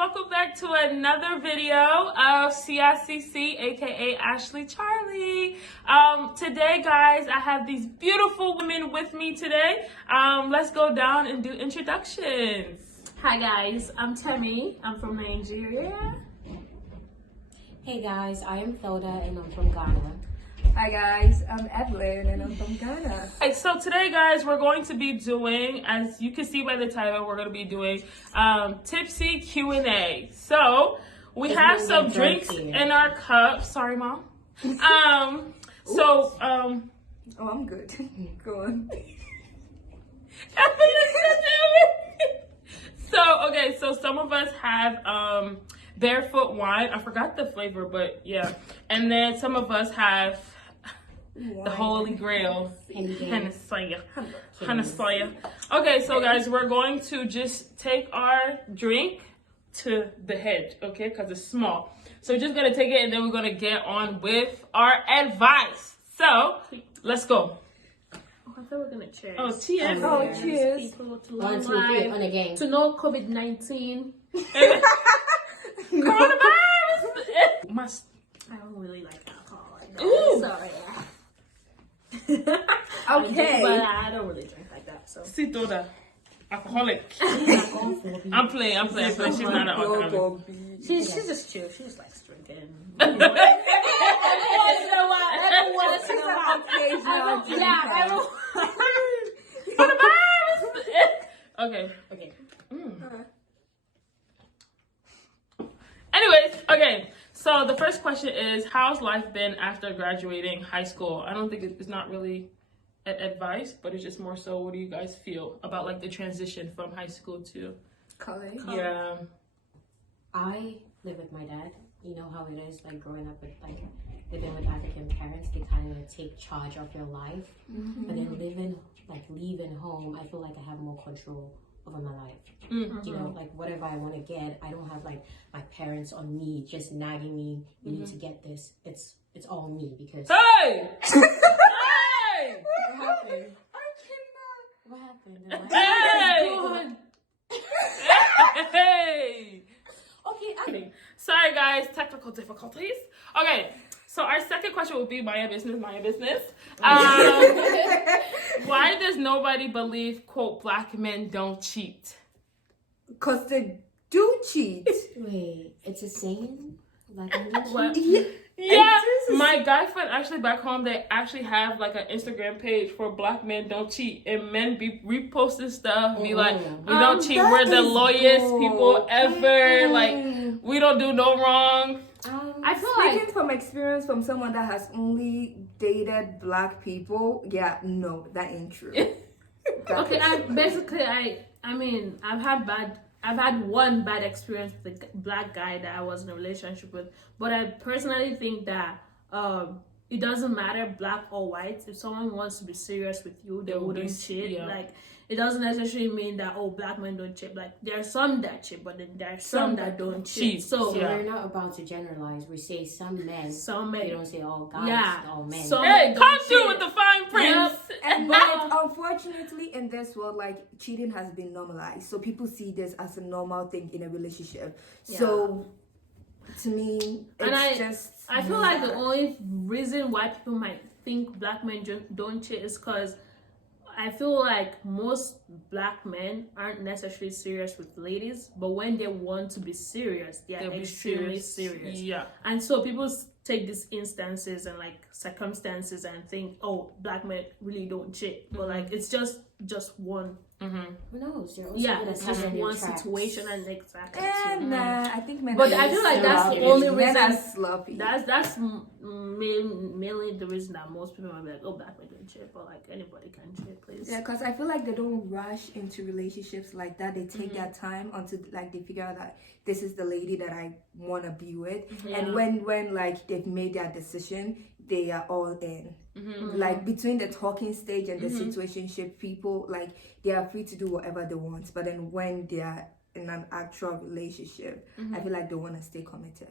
welcome back to another video of CICC, aka Ashley Charlie. Today guys, I have these beautiful women with me today. Let's go down and do introductions. Hi guys, I'm Temi. I'm from Nigeria. Hey guys, I am Thodah and I'm from Ghana. Hi guys, I'm Evelyn and I'm from Ghana. Okay, so today guys, we're going to be doing, as you can see by the title, we're going to be doing Tipsy Q&A. So we have some drinks in our cups. Sorry, Mom. Oh, I'm good. Go on. So some of us have barefoot wine. I forgot the flavor, but yeah. And then some of us have the Holy Grail, Hennessy. Okay, so guys, we're going to just take our drink to the head, okay? Because it's small. So we're just going to take it and then we're going to get on with our advice. So, let's go. Oh, I thought we were gonna cheers. Oh, cheers. Oh, cheers. People to 1, 2, 3 life, on the game. to know COVID-19. Coronavirus! Must. I don't really like alcohol. Ooh. Sorry. Okay. But I don't really drink like that. So. See, Thodah. Alcoholic. I'm playing. She's not an alcoholic. She's just chill. She just likes drinking. Every once in a while. Yeah, everyone. Okay. Okay. Anyways, okay. So the first question is, how's life been after graduating high school? I don't think it's not really advice, but it's just more so, what do you guys feel about like the transition from high school to College. Yeah. I live with my dad. You know how it is, like growing up with like living with African parents, they kind of take charge of your life. Mm-hmm. But then leaving home, I feel like I have more control over my life. Mm-hmm. You know, like whatever I want to get, I don't have like my parents on me just nagging me. You need to get this. It's all me because. Hey! Hey! What happened? What happened? Hey! Hey! Okay, Sorry guys, technical difficulties. Okay, so our second question will be my business. Why does nobody believe, quote, black men don't cheat? Because they do cheat. Wait, it's a saying? Black men What? cheat? Yeah, my guy friend actually back home, they actually have like an Instagram page for black men don't cheat, and men be reposting stuff, be like, we don't cheat, we're the loyalest people ever, like we don't do no wrong. I feel Speaking like from experience from someone that has only dated black people, yeah, no, that ain't true. okay. I've had one bad experience with a black guy that I was in a relationship with, but I personally think that it doesn't matter black or white. If someone wants to be serious with you, they wouldn't cheat. Yeah. Like, it doesn't necessarily mean that black men don't cheat. Like, there are some that cheat, but then there are some that don't cheat. So Yeah. We're not about to generalize. We say some men. We don't say all guys. Yeah. All men. Some Hey, men come don't through cheat. with the fine print. But unfortunately, in this world, like cheating has been normalized, so people see this as a normal thing in a relationship. Yeah. So, to me, I feel like the only reason why people might think black men don't cheat is because I feel like most black men aren't necessarily serious with ladies, but when they want to be serious, they're extremely serious. Yeah. And so people take these instances and like circumstances and think, oh, black men really don't cheat, but like it's just one. Who knows? You're also It's just one situation and exactly. Nah, I think men. But are I feel like that's the sloppy. only Men are reason. sloppy. That's mainly the reason that most people might be like, oh, black men don't cheat, but like anybody can cheat, please. Yeah, because I feel like they don't rush into relationships like that. They take their time until like they figure out that this is the lady that I want to be with. And when like they've made their decision, they are all in. Like between the talking stage and the situationship, people like they are free to do whatever they want. But then when they are in an actual relationship, I feel like they want to stay committed.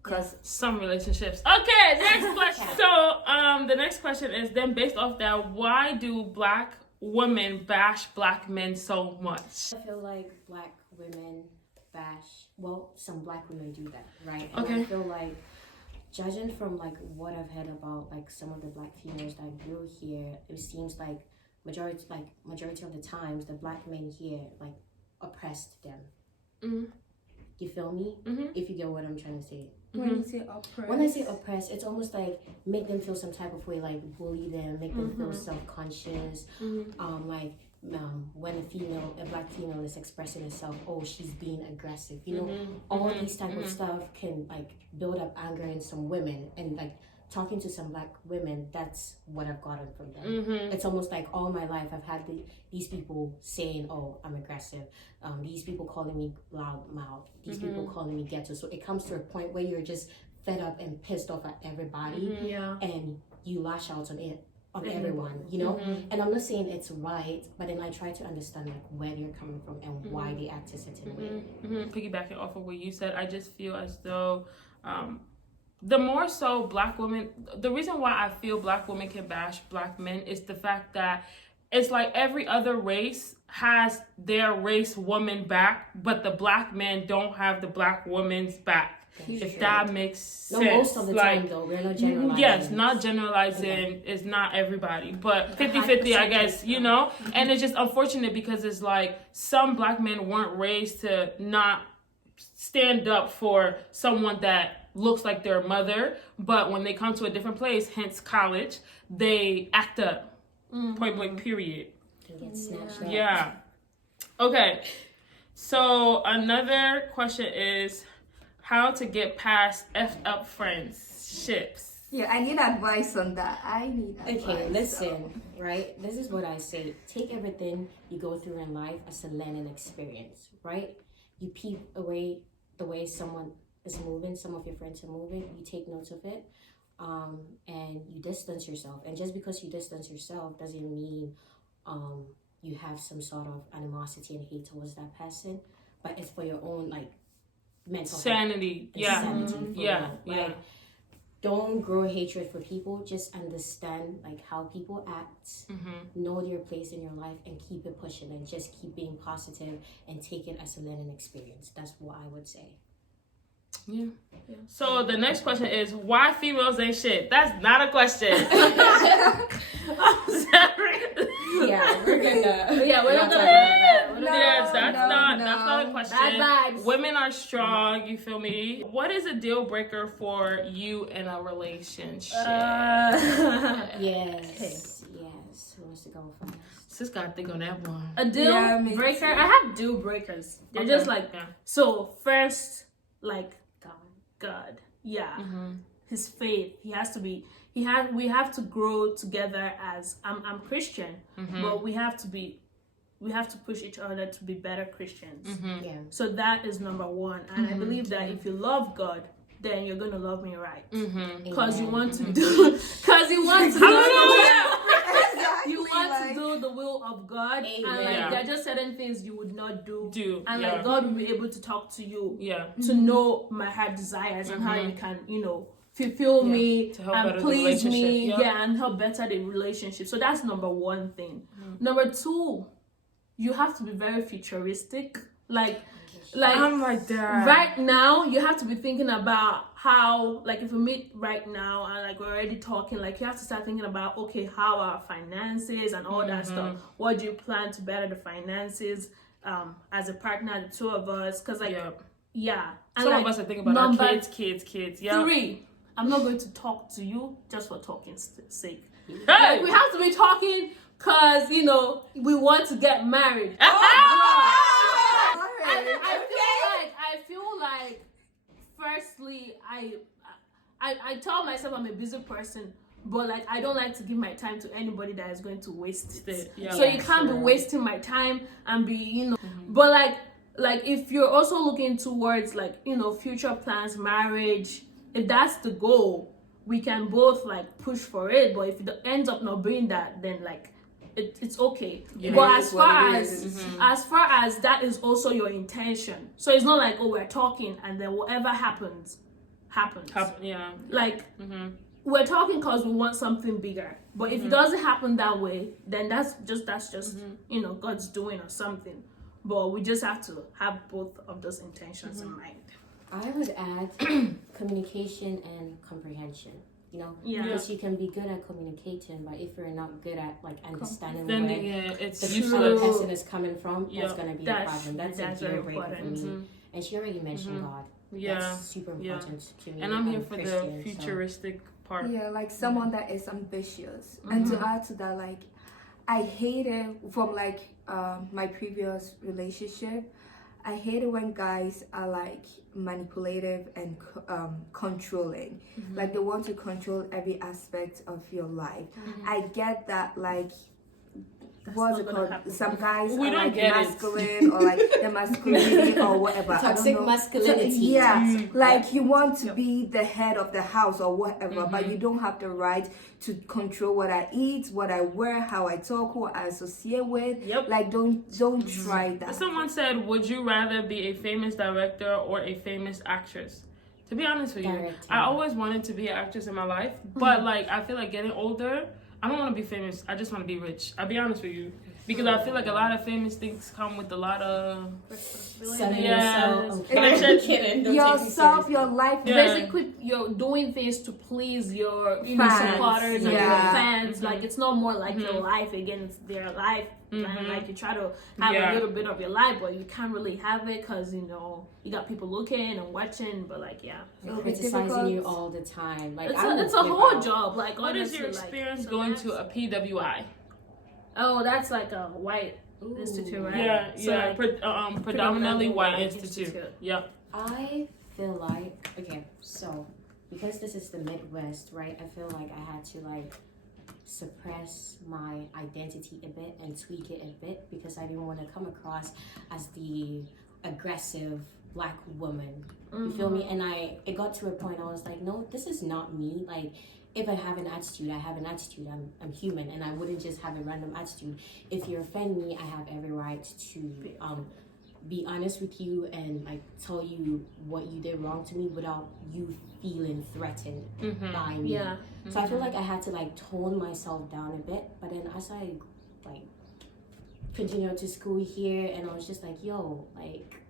Because some relationships. Okay, next question. So the next question is then based off that, why do black women bash black men so much? I feel like black women bash. Well, some black women do that, right? Okay. And I feel like, judging from like what I've heard about like some of the black females that grew here, it seems like majority of the times the black men here like oppressed them. Mm-hmm. You feel me? Mm-hmm. If you get what I'm trying to say. When you say oppressed. When I say oppressed, it's almost like make them feel some type of way, like bully them, make them feel self-conscious. When a black female is expressing herself, oh, she's being aggressive. You know, all these type of stuff can like build up anger in some women, and like talking to some black women, that's what I've gotten from them. It's almost like all my life I've had these people saying, oh, I'm aggressive. These people calling me loud mouth. These people calling me ghetto. So it comes to a point where you're just fed up and pissed off at everybody, and you lash out on everyone, you know. And I'm not saying it's right, but then I try to understand like where they're coming from and why they act a certain way. Piggybacking off of what you said, I just feel as though the more so black women, the reason why I feel black women can bash black men is the fact that it's like every other race has their race woman back, but the black men don't have the black woman's back. If that makes sense. No, most of the time though, we're not generalizing. Yes, not generalizing. It's not everybody, but 50-50, I guess, you know? And it's just unfortunate because it's like some black men weren't raised to not stand up for someone that looks like their mother, but when they come to a different place, hence college, they act up. Point blank, period. Get snatched up. Yeah. Okay. So another question is how to get past effed up friendships. Yeah, I need advice on that. Okay, listen, right? This is what I say. Take everything you go through in life as a learning experience, right? You peep away the way someone is moving, some of your friends are moving, you take notes of it, and you distance yourself. And just because you distance yourself doesn't mean you have some sort of animosity and hate towards that person, but it's for your own like mental sanity. Like, don't grow hatred for people. Just understand like how people act, know their place in your life, and keep it pushing, and just keep being positive and take it as a learning experience. That's what I would say. Yeah. So the next question is why females ain't shit? That's not a question. I'm sorry. Yeah, we're gonna. Yeah, we're not Yes, that's not a question. Bad vibes. Women are strong. You feel me? What is a deal breaker for you in a relationship? Yes. Who wants to go first? Sis gotta think on that one. A deal breaker. I have deal breakers. They're just like so. First, like God. Yeah. His faith. He has to be. We have to grow together as I'm Christian, but we have to push each other to be better Christians. Yeah. So that is number one. And I believe that if you love God, then you're gonna love me right. Because you want to do. Because you want to do. You want to do the will of God. Amen. And like there are just certain things you would not do. And yeah. like God will be able to talk to you. Yeah. To know my heart desires and how you can, fulfill me and please me. And help better the relationship. So that's number one thing. Number two, you have to be very futuristic. Like I'm like that. Right now, you have to be thinking about how, like, if we meet right now and like we're already talking, like you have to start thinking about, okay, how our finances and all that stuff. What do you plan to better the finances as a partner, the two of us? Because like, yeah. And some like, of us are thinking about our kids. Yeah. 3, I'm not going to talk to you just for talking's sake. Hey! Like, we have to be talking because, we want to get married. I feel like firstly, I tell myself I'm a busy person, but like I don't like to give my time to anybody that is going to waste it. So you can't be wasting my time and be, but like if you're also looking towards like, future plans, marriage, if that's the goal, we can both like push for it. But if it ends up not being that, then like it's okay. But as far as that is also your intention, so it's not like, oh, we're talking and then whatever happens. Like we're talking because we want something bigger. But if it doesn't happen that way, then that's just God's doing or something. but we just have to have both of those intentions in mind. I would add communication and comprehension. You know, Yeah. because you can be good at communicating, but if you're not good at like understanding Then where it's the true. other person is coming from, Yeah. that's gonna be a That's- problem. That's that's a very deal breaker for important. me. And she already mentioned God. Yeah. That's super important to me. And I'm here for Christian, the futuristic part. Yeah, like someone that is ambitious. And to add to that, like I hate it from like my previous relationship. I hate it when guys are like manipulative and controlling. Like they want to control every aspect of your life. I get that, like what's not it gonna called? happen. Some guys We are don't like get it. masculine or like the masculinity or whatever. Toxic I don't know. masculinity. Yeah, like you want to be the head of the house or whatever, but you don't have the right to control what I eat, what I wear, how I talk, who I associate with. Yep. Like don't try that. Someone said, would you rather be a famous director or a famous actress? To be honest with you, Director. I always wanted to be an actress in my life, but like I feel like getting older, I don't want to be famous. I just want to be rich. I'll be honest with you. Because I feel like a lot of famous things come with a lot of... Selling Yeah. yourself. It's- I'm kidding. Don't take me Yourself, seriously. your life. Yeah. Basically, you're doing things to please your Fans. supporters and your Yeah. fans. Like it's not more like your life again; it's their life. And like you try to have Yeah. a little bit of your life, but you can't really have it because you know you got people looking and watching. But like, yeah, They're It'll be criticizing difficult. you all the time. Like it's I a would whole flip out. job. Like, What is your honestly, experience like, going to a PWI? Oh, that's like a white institute, right? Yeah, So, yeah, like, predominantly white institute. Yeah. I feel like, okay, so because this is the Midwest, right? I feel like I had to like suppress my identity a bit and tweak it a bit because I didn't want to come across as the aggressive black woman. You feel me? And it got to a point I was like, no, this is not me. Like if I have an attitude, I have an attitude. I'm human, and I wouldn't just have a random attitude. If you offend me, I have every right to be honest with you and like tell you what you did wrong to me without you feeling threatened by me. Yeah. So I feel like I had to like tone myself down a bit, but then as I like continued to school here, and I was just like, yo, like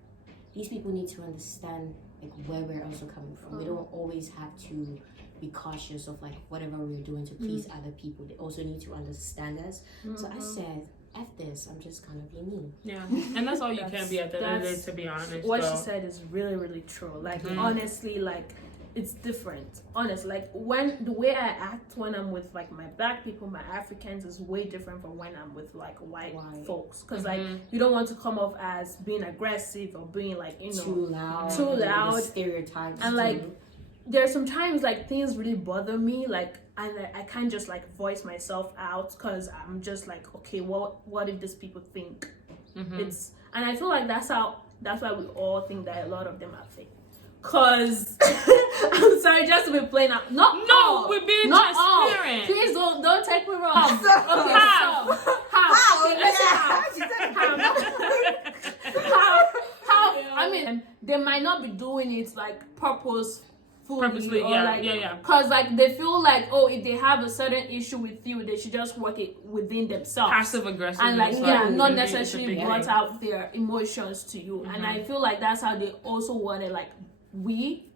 these people need to understand like where we're also coming from. We don't always have to be cautious of like whatever we're doing to please other people. They also need to understand us. So I said, F this, I'm just gonna be me. Yeah. And that's all you can be at the end of the day, That's to be honest. What though. she said is really, really true. Like honestly, like it's different. Honest, like when the way I act when I'm with like my black people, my Africans is way different from when I'm with like white folks. Cause like you don't want to come off as being aggressive or being like Too loud. too and the loud. Stereotypes. And like there's sometimes like things really bother me, like and I can't just like voice myself out because I'm just like, okay, what if these people think it's, and I feel like that's why we all think that a lot of them are fake. Cause I'm sorry, just to be plain out. No, we're being not all. transparent. Please don't take me wrong. Okay, How? so how? Okay, let's how? I mean, they might not be doing it like purposely, or yeah, like, yeah. Cause like they feel like, oh, if they have a certain issue with you, they should just work it within themselves. Passive aggressive. And like, yeah, not necessarily big brought thing. out their emotions to you. And I feel like that's how they also wanted like we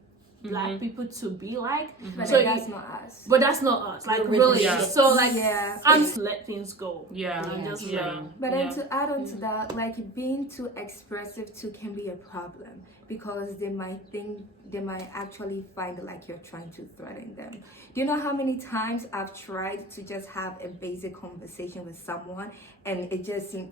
black people to be like. But So that's not us. but that's not us. Like We're really. Yeah. So like Yeah. I'm just let things go. Yeah. I'm just Yeah. But then to add on to that, like being too expressive too can be a problem because they might actually find like you're trying to threaten them. Do you know how many times I've tried to just have a basic conversation with someone and it just seemed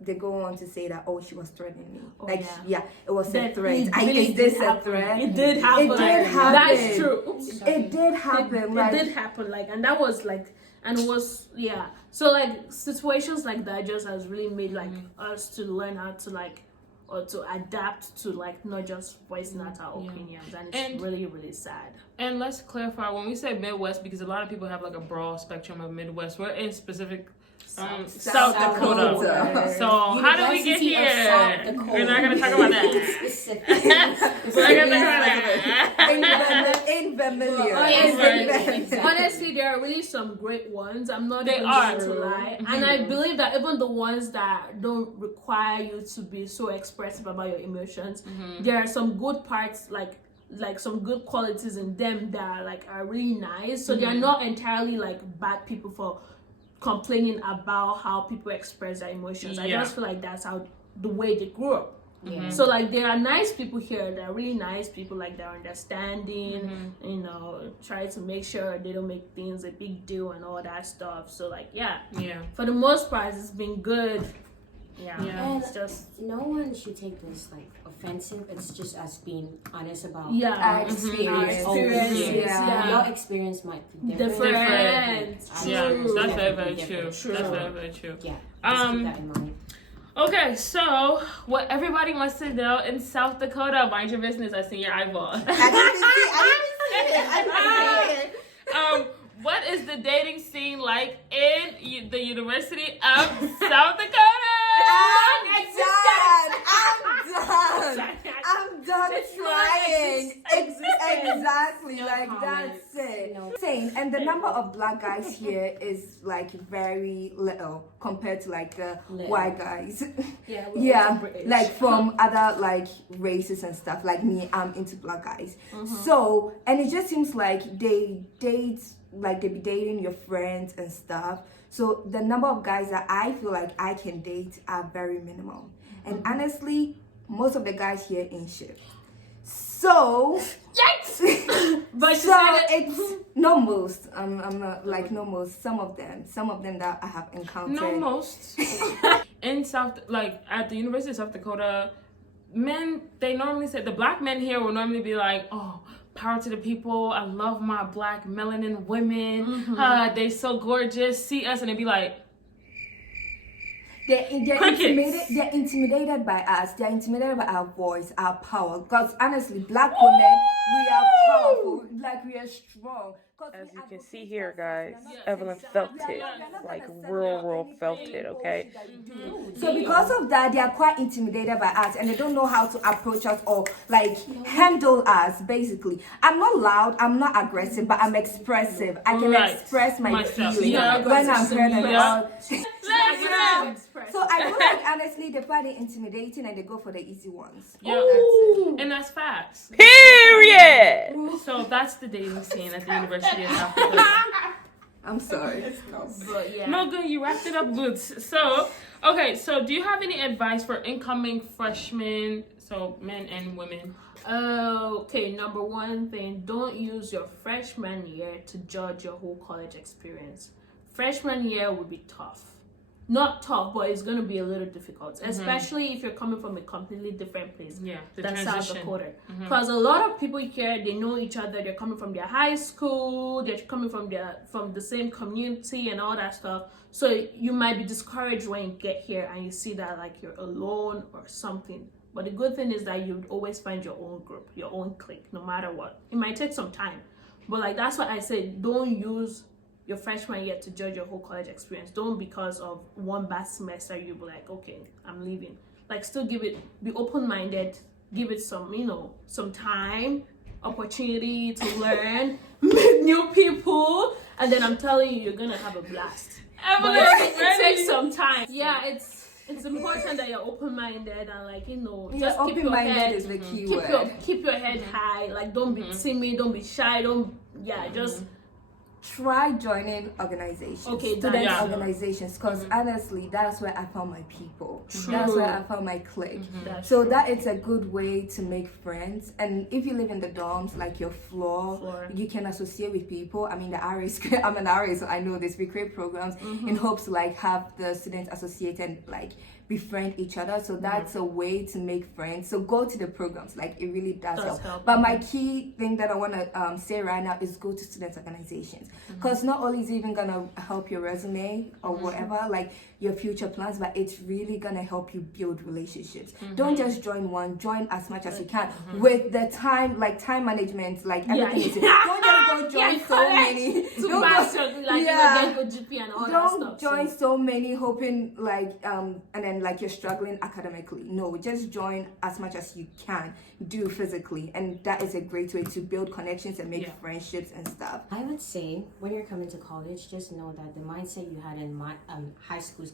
they go on to say that, oh, she was threatening me. Oh, like yeah. it was a That threat. it really Is this did a happen. threat? It did happen. It did happen. That's true. Oops. It did happen. It did happen, like, and that was like, and it was, yeah. So like situations like that just has really made like us to learn how to like, or to adapt to like not just voicing out our opinions, and it's really, really sad. And let's clarify when we say Midwest, because a lot of people have like a broad spectrum of Midwest. We're in specific South Dakota. So how do we get University of here? South Dakota. We're not gonna talk about that. Specific. We're not gonna talk about that. In familiar. Honestly, there are really some great ones. I'm not They even are. going to lie. And I believe that even the ones that don't require you to be so expressive about your emotions, there are some good parts, like some good qualities in them that are really nice. So they're not entirely like bad people for complaining about how people express their emotions. I just feel like that's how the way they grew up. So like there are nice people here. They're really nice people. Like they're understanding. You know, try to make sure they don't make things a big deal and all that stuff. So like for the most part, it's been good. And It's just no one should take this like offensive. It's just us being honest about our experience. Your experience might be different. Yeah, True. that's very true. That's very true. Yeah, just keep that in mind. Okay, so what everybody wants to know in South Dakota, mind your business. I see your eyeball. I didn't see it. What is the dating scene like in the University of South Dakota? I'm done trying. Exactly, like that's it. Same. And the number of black guys here is like very little compared to like the white guys. Yeah, like from other like races and stuff. Like me, I'm into black guys. So, and it just seems like they date, like they be dating your friends and stuff. So the number of guys that I feel like I can date are very minimal. And honestly, most of the guys here ain't shit. So but so it's no most. I'm not like no most. Some of them that I have encountered. No, most. In at the University of South Dakota, men, they normally say, the black men here will normally be like, oh, power to the people. I love my black melanin women. They're so gorgeous. See us, and they be like, They're intimidated by us. They're intimidated by our voice, our power. Because honestly, black women, we are powerful. Like we are strong. As you can see here, guys, Evelyn felt it. Like real felt it, okay? So because of that, they are quite intimidated by us and they don't know how to approach us or like handle us, basically. I'm not loud, I'm not aggressive, but I'm expressive. I can express my feelings when I'm hurt and all. So I feel like honestly they find it intimidating and they go for the easy ones. And that's facts. Period! So that's the dating scene at the University of South Dakota. I'm sorry. but No, good, you wrapped it up good. So, okay, so do you have any advice for incoming freshmen, so men and women? Okay, number one thing, don't use your freshman year to judge your whole college experience. Freshman year will be tough. Not tough, but it's going to be a little difficult, especially if you're coming from a completely different place than South Dakota. Because a lot of people here, they know each other. They're coming from their high school. They're coming from the same community and all that stuff. So you might be discouraged when you get here and you see that like you're alone or something. But the good thing is that you would always find your own group, your own clique, no matter what. It might take some time, but like that's what I said. Don't use your freshman year to judge your whole college experience. Don't, because of one bad semester, you'll be like, okay, I'm leaving. Like, still be open-minded, give it some time, opportunity to learn, meet new people, and then I'm telling you, you're gonna have a blast. But it takes some time. Yeah, it's important that you're open-minded and like, just keep your head, is the key word. Keep your head high. Like, don't be timid, don't be shy, just try joining organizations, student organizations, because honestly, that's where I found my people. That's where I found my clique. So that is a good way to make friends. And if you live in the dorms, like your floor, you can associate with people. I mean, the RAs, I'm an RA, so I know this. We create programs in hopes to like have the students associate and like befriend each other. So that's a way to make friends. So go to the programs. Like, it really does help. help. But my key thing that I want to say right now is go to student organizations, because not only is it even gonna help your resume or whatever, like your future plans, but it's really gonna help you build relationships. Don't just join one, join as much as you can with the time, like time management, like everything is don't just go join so many. Get good GP and all that Don't stuff. join so many hoping like and then like you're struggling academically. No, just join as much as you can do physically, and that is a great way to build connections and make friendships and stuff. I would say when you're coming to college, just know that the mindset you had in high school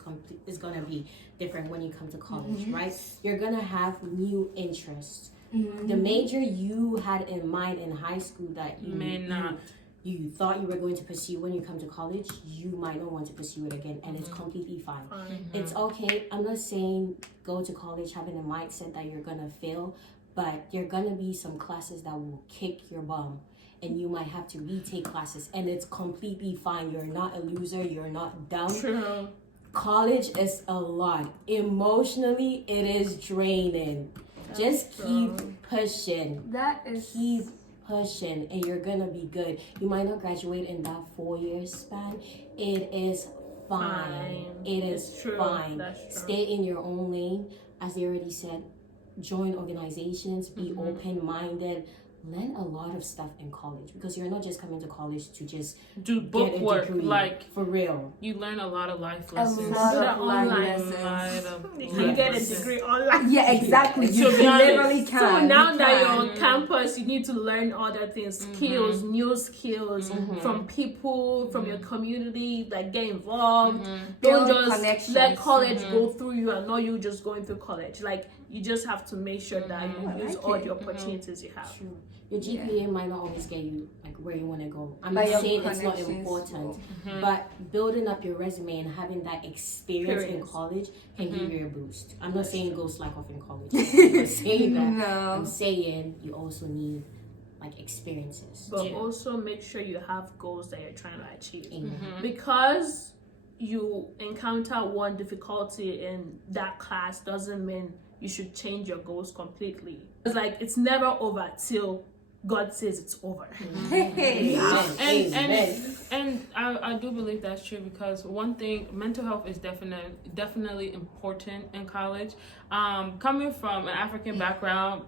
is gonna be different when you come to college, right? You're gonna have new interests. The major you had in mind in high school that you may not. You thought you were going to pursue when you come to college, you might not want to pursue it again, and it's completely fine. It's okay. I'm not saying go to college having a mindset that you're gonna fail, but there are gonna be some classes that will kick your bum, and you might have to retake classes, and it's completely fine. You're not a loser. You're not down. True. College is a lot. Emotionally, it is draining. Just keep pushing. That is Keep pushing, and you're gonna be good. You might not graduate in that 4-year span. It is fine. It is It's true. fine. That's true. Stay in your own lane. As they already said, join organizations, be open-minded, learn a lot of stuff in college, because you're not just coming to college to just Do book get a work, degree, like for real. you learn a lot of life a lessons. lot Do that of life online. lessons. You get a degree online. Yeah, exactly. To You be honest. literally can. So now You that you're can. on campus, you need to learn other things, skills, new skills from people, from your community. Like, get involved. Don't Build just connections. let college go through you, and not you just going through college. Like, you just have to make sure that you use all the opportunities you have. True. Your GPA might not always get you like where you want to go. I'm But not your saying it's not connections important, will. but building up your resume and having that experience in college can give you a boost. I'm not saying go slack off in college. I'm not saying that. No. I'm saying you also need like experiences. But also make sure you have goals that you're trying to achieve. Amen. Because you encounter one difficulty in that class doesn't mean you should change your goals completely. It's like, it's never over till God says it's over. And I do believe that's true, because one thing, mental health is definitely important in college. Coming from an African background,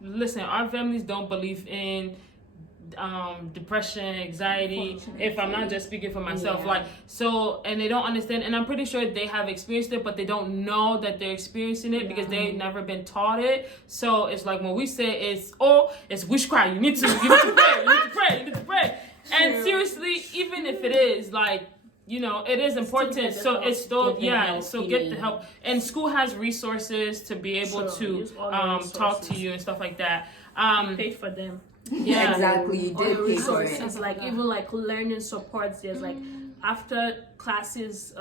listen, our families don't believe in depression, anxiety, if I'm not just speaking for myself, like, so, and they don't understand, and I'm pretty sure they have experienced it, but they don't know that they're experiencing it because they've never been taught it. So it's like when we say it's witchcraft, you need to pray. And seriously, even if it is like, you know, it is important. So it's still, so get the help. And school has resources to be able to talk to you and stuff like that. Pay for them. Yeah, exactly. You All the did pay for it. resources, like even like learning supports. There's like after classes,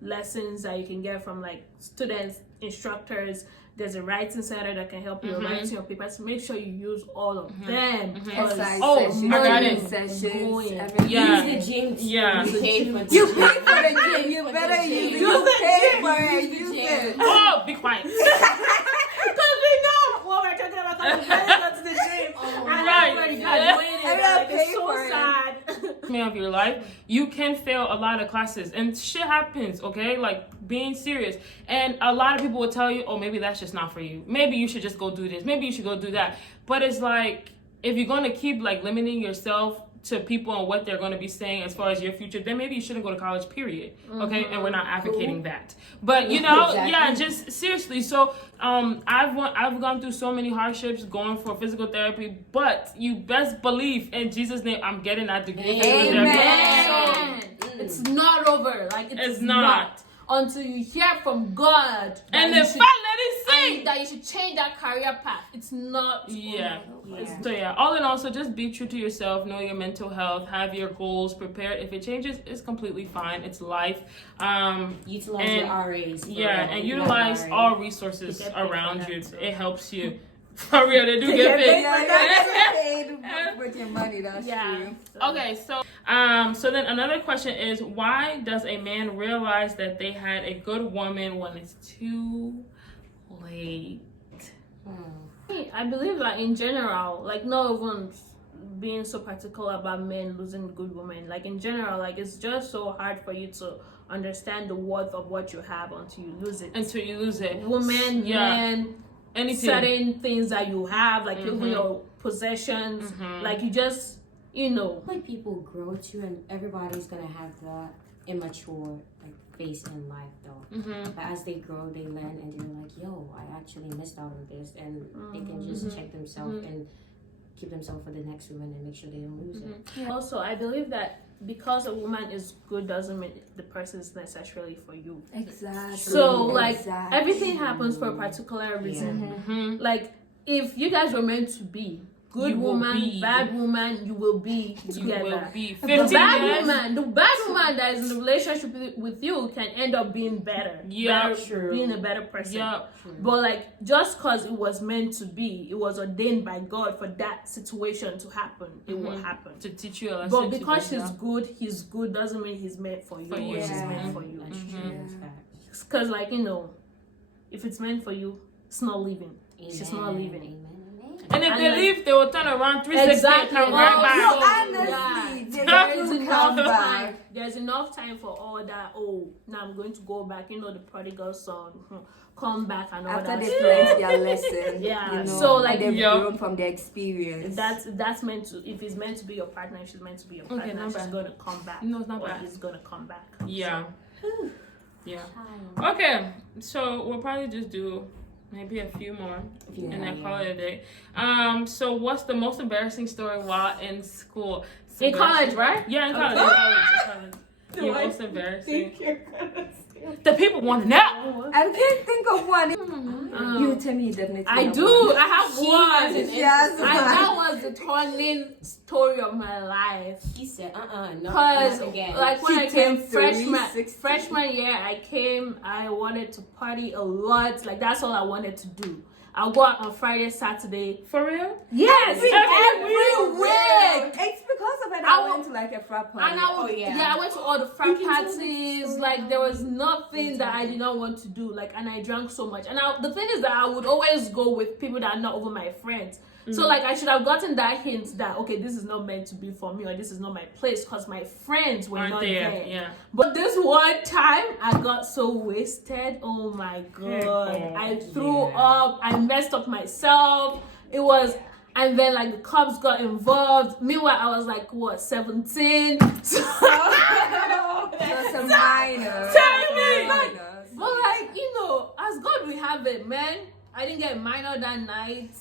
lessons that you can get from like students, instructors. There's a writing center that can help you write your papers. Make sure you use all of them. Exercise I got it. sessions, Going. everything. Yeah. Use the gym. Yeah. You pay for You pay for the gym. You better use it. You pay for it. Use it. Oh, be quiet. Because we know what we're talking about. Because we go to the gym. And everybody graduated. Like, it's so sad. Of your life, you can fail a lot of classes, and shit happens, okay? Like, being serious. And a lot of people will tell you, oh, maybe that's just not for you. Maybe you should just go do this. Maybe you should go do that. But it's like, if you're going to keep like limiting yourself to people and what they're going to be saying as far as your future, then maybe you shouldn't go to college, period. Okay? And we're not advocating that. But you know, just seriously. So I've gone through so many hardships going for physical therapy, but you best believe in Jesus' name I'm getting that degree. Amen. It's not over. Like, it's not. Until you hear from God. And the fact, let it sing. That you should change that career path. It's not. So all in all, so just be true to yourself, know your mental health, have your goals prepared. If it changes, it's completely fine. It's life. Utilize your RAs. And utilize all resources around you. It helps you. For real, they do get paid. Yeah, that's paid with your money. That's true. Okay, so then another question is, why does a man realize that they had a good woman when it's too late? I believe that in general, like not even being so particular about men losing good women, like in general, like it's just so hard for you to understand the worth of what you have until you lose it. Women, men, anything. Certain things that you have, like even your possessions, like you just, you know. Like people grow too, and everybody's gonna have the immature like phase in life though. But as they grow, they learn, and they're like, "Yo, I actually missed out on this," and they can just check themselves and keep themselves for the next woman and make sure they don't lose it. Also, I believe that because a woman is good doesn't mean the person is necessarily for you. Exactly. So like everything happens for a particular reason. Like if you guys were meant to be good woman, bad woman, you will be together. You will be. The bad woman that is in a relationship with you can end up being better. Yeah, being a better person. Yeah. But like just because it was meant to be, it was ordained by God for that situation to happen. It will happen to teach you a lesson. But because he's good doesn't mean he's meant for you. Or she's meant for you. Because like, you know, if it's meant for you, it's not leaving. She's not leaving. And if they leave, they will turn around 360 and come right back. Honestly, there's enough time for all that. Oh, now I'm going to go back. You know, the prodigal son, come back and all after that. they learned their lesson. Yeah. You know, So like they've grown from their experience. That's meant to. If he's meant to be your partner, she's meant to be your partner. She's gonna come back. No, it's not bad. He's gonna come back. Yeah. Yeah. Okay. So we'll probably just do maybe a few more and then call it a day. So what's the most embarrassing story while in school? In college, right? Yeah, in college. College. Your most embarrassing. The people want to know. I can't think of one. You tell me definitely. I do. I have one. That was the turning story of my life. He said, no. Because like when I came freshman year, I wanted to party a lot. Like that's all I wanted to do. I'll go out on Friday, Saturday. For real? Yes, every week. It's because of it. I went to like a frat party. And I went to all the frat parties. Like there was nothing that I did not want to do. Like, and I drank so much. And the thing is that I would always go with people that are not over my friends. So like I should have gotten that hint that okay, this is not meant to be for me, or this is not my place, because my friends were not there. Yeah. But this one time I got so wasted. Oh my god. I threw up, I messed up myself. It was, and then like the cops got involved. Meanwhile I was like 17. So Just a minor. But like, you know, as God we have it, man. I didn't get minor that night.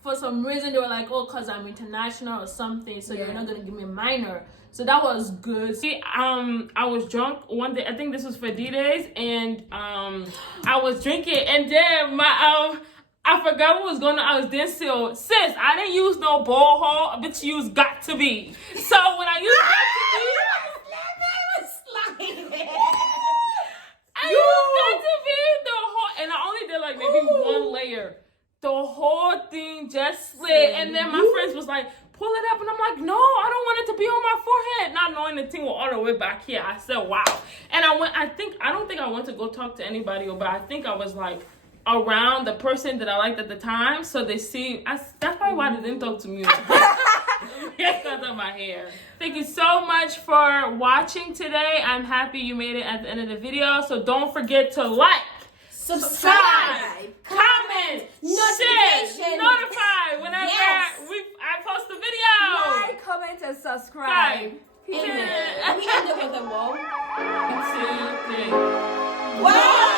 For some reason, they were like, oh, because I'm international or something, so you're not going to give me a minor. So that was good. See, I was drunk one day. I think this was for D-Days, and I was drinking, and then I forgot what was going on. I was dancing. So, sis, I didn't use no ball hole, but you used got to be. So when I used got to be, I used got to be the whole, and I only did like maybe one layer. The whole thing just slid, and then my friends was like, pull it up, and I'm like, no, I don't want it to be on my forehead, not knowing the thing was all the way back here. I said, wow. And I don't think I went to go talk to anybody, but I think I was like around the person that I liked at the time, so they see, that's probably why they didn't talk to me. Because of my hair. Thank you so much for watching today. I'm happy you made it at the end of the video, so don't forget to like, subscribe, comment, share, notify whenever I post a video. Like, comment, and subscribe. We end it with a whoa. 2, 3. Wow!